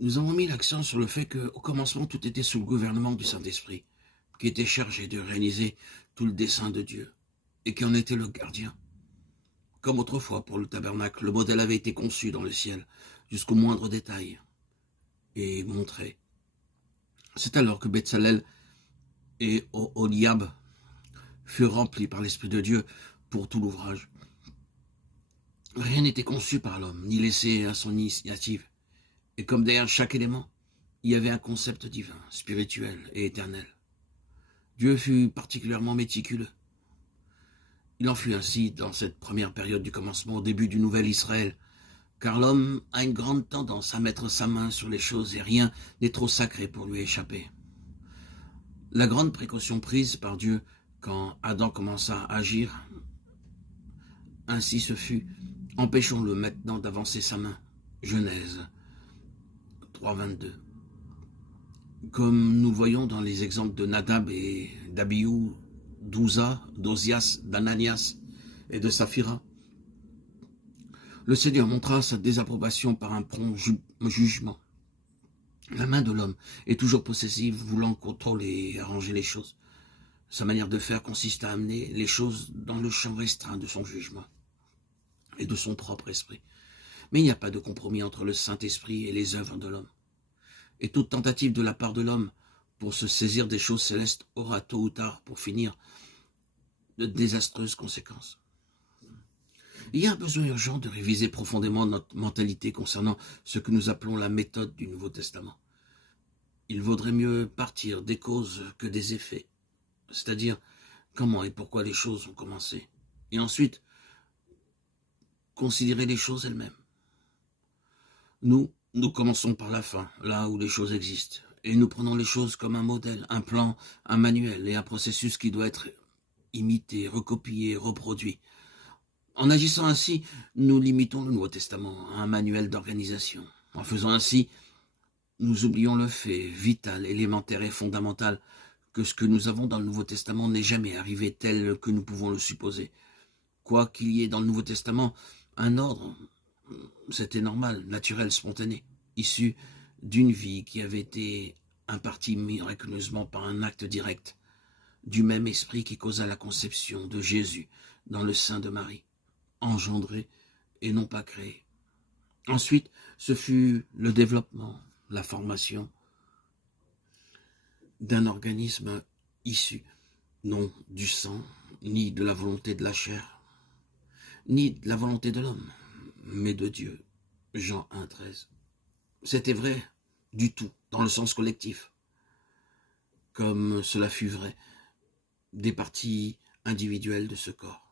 Nous avons mis l'accent sur le fait qu'au commencement, tout était sous le gouvernement du Saint-Esprit, qui était chargé de réaliser tout le dessein de Dieu, et qui en était le gardien. Comme autrefois pour le tabernacle, le modèle avait été conçu dans le ciel, jusqu'au moindre détail, et montré. C'est alors que Betsalel et Oholiab furent remplis par l'Esprit de Dieu pour tout l'ouvrage. Rien n'était conçu par l'homme, ni laissé à son initiative. Et comme derrière chaque élément, il y avait un concept divin, spirituel et éternel. Dieu fut particulièrement méticuleux. Il en fut ainsi dans cette première période du commencement, au début du nouvel Israël, car l'homme a une grande tendance à mettre sa main sur les choses et rien n'est trop sacré pour lui échapper. La grande précaution prise par Dieu quand Adam commença à agir, ainsi ce fut. Empêchons-le maintenant d'avancer sa main. Genèse 3.22. Comme nous voyons dans les exemples de Nadab et d'Abihu, d'Uza, d'Ozias, d'Ananias et de Saphira, le Seigneur montra sa désapprobation par un prompt jugement. La main de l'homme est toujours possessive, voulant contrôler et arranger les choses. Sa manière de faire consiste à amener les choses dans le champ restreint de son jugement et de son propre esprit. Mais il n'y a pas de compromis entre le Saint-Esprit et les œuvres de l'homme. Et toute tentative de la part de l'homme pour se saisir des choses célestes aura tôt ou tard, pour finir, de désastreuses conséquences. Il y a un besoin urgent de réviser profondément notre mentalité concernant ce que nous appelons la méthode du Nouveau Testament. Il vaudrait mieux partir des causes que des effets, c'est-à-dire comment et pourquoi les choses ont commencé, et ensuite considérer les choses elles-mêmes. Nous commençons par la fin, là où les choses existent, et nous prenons les choses comme un modèle, un plan, un manuel et un processus qui doit être imité, recopié, reproduit. En agissant ainsi, nous limitons le Nouveau Testament à un manuel d'organisation. En faisant ainsi, nous oublions le fait vital, élémentaire et fondamental que ce que nous avons dans le Nouveau Testament n'est jamais arrivé tel que nous pouvons le supposer. Quoi qu'il y ait dans le Nouveau Testament un ordre, c'était normal, naturel, spontané, issu d'une vie qui avait été impartie miraculeusement par un acte direct, du même esprit qui causa la conception de Jésus dans le sein de Marie, engendré et non pas créé. Ensuite, ce fut le développement, la formation d'un organisme issu, non du sang, ni de la volonté de la chair, ni de la volonté de l'homme, mais de Dieu. Jean 1.13. C'était vrai du tout, dans le sens collectif, comme cela fut vrai des parties individuelles de ce corps.